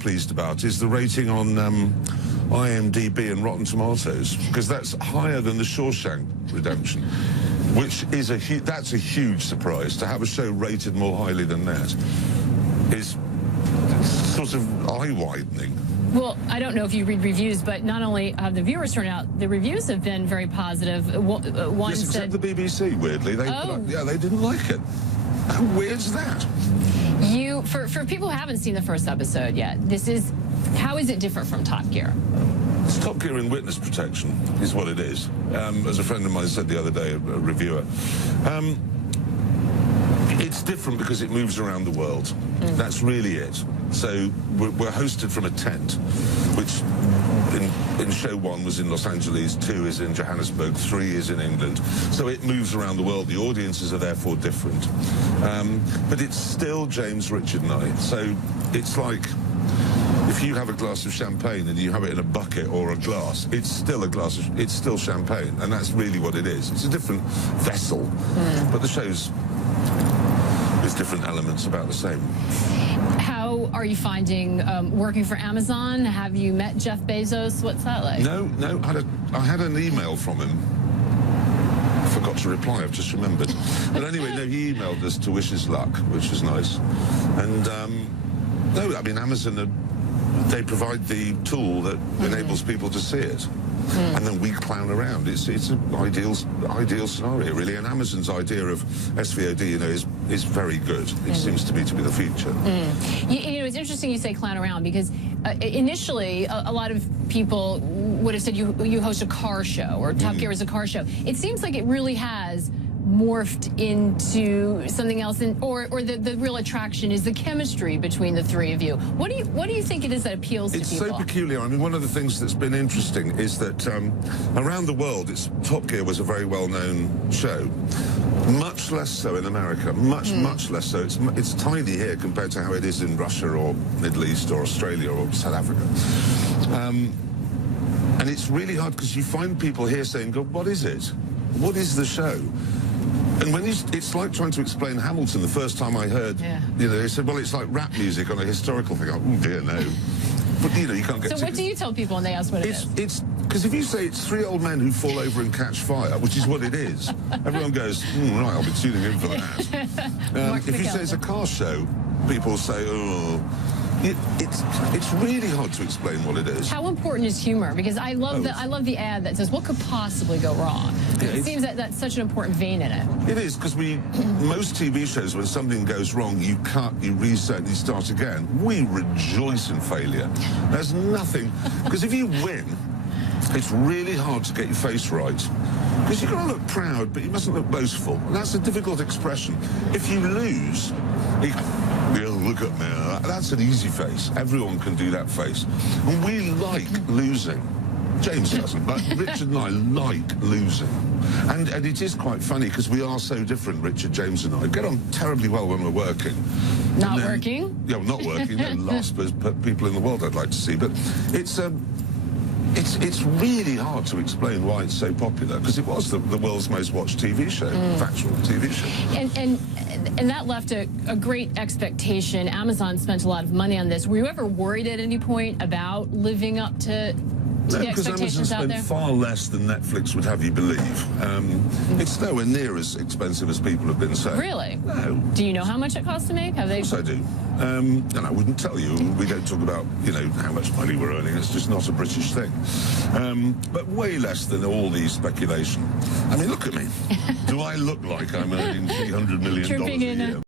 pleased about is the rating on IMDb and Rotten Tomatoes, because that's higher than the Shawshank Redemption, which is that's a huge surprise. To have a show rated more highly than that is sort of eye-widening. Well, I don't know if you read reviews, but not only have the viewers turned out, the reviews have been very positive. One yes, said, except the BBC, weirdly. They didn't like it. How weird's that? For people who haven't seen the first episode yet, how is it different from Top Gear? It's Top Gear in witness protection, is what it is. As a friend of mine said the other day, a reviewer. It's different because it moves around the world. That's really it. So we're hosted from a tent, which in show 1 was in Los Angeles, 2 is in Johannesburg, 3 is in England. So it moves around the world. The audiences are therefore different. But it's still James, Richard and I. So it's like if you have a glass of champagne and you have it in a bucket or a glass, it's still it's still champagne. And that's really what it is. It's a different vessel. But the show's different elements about the same. How are you finding working for Amazon? Have you met Jeff Bezos? What's that like? No. I had an email from him. I forgot to reply, I've just remembered. But anyway, no, he emailed us to wish us luck, which was nice. And no, I mean, Amazon, they provide the tool that enables people to see it. And then we clown around. It's an ideal scenario, really. And Amazon's idea of SVOD, you know, is very good. It seems to be the future. You know, it's interesting you say clown around, because initially a lot of people would have said you host a car show, or Top Gear is a car show. It seems like it really has morphed into something else, or the real attraction is the chemistry between the three of you. What do you think it is that appeals to people? It's so peculiar. I mean, one of the things that's been interesting is that around the world, Top Gear was a very well-known show. Much less so in America. Much less so. It's tiny here compared to how it is in Russia or Middle East or Australia or South Africa. And it's really hard because you find people here saying, "God, what is it? What is the show?" And when it's like trying to explain Hamilton. The first time I heard, you know, they said, "Well, it's like rap music on a historical thing." Oh dear, no. But you know, you can't get. So what do you tell people when they ask what it is? It's because if you say it's 3 old men who fall over and catch fire, which is what it is, everyone goes, right, I'll be tuning in for that. If you say it's a car show, people say, oh. It's really hard to explain what it is. How important is humor? Because I love the ad that says, "What could possibly go wrong?" It seems that that's such an important vein in it. It is, because most TV shows, when something goes wrong, you cut, you reset, and you start again. We rejoice in failure. There's nothing, because if you win, it's really hard to get your face right. Because you've got to look proud, but you mustn't look boastful. And that's a difficult expression. If you lose, look at me. That's an easy face. Everyone can do that face. And we like losing. James doesn't, but Richard and I like losing. And it is quite funny, because we are so different, Richard, James and I. We get on terribly well when we're working. Not working? Yeah, well, not working. They're the last people in the world I'd like to see. But it's really hard to explain why it's so popular, because it was the world's most watched TV show, factual TV show. And that left a great expectation. Amazon spent a lot of money on this. Were you ever worried at any point about living up to the expectations out there? Amazon spent far less than Netflix would have you believe. It's nowhere near as expensive as people have been saying. Really? No. Do you know how much it costs to make? Have they? Of course I do. And I wouldn't tell you. We don't talk about, you know, how much money we're earning. It's just not a British thing. But way less than all the speculation. I mean, look at me. Do I look like I'm earning $300 million a year?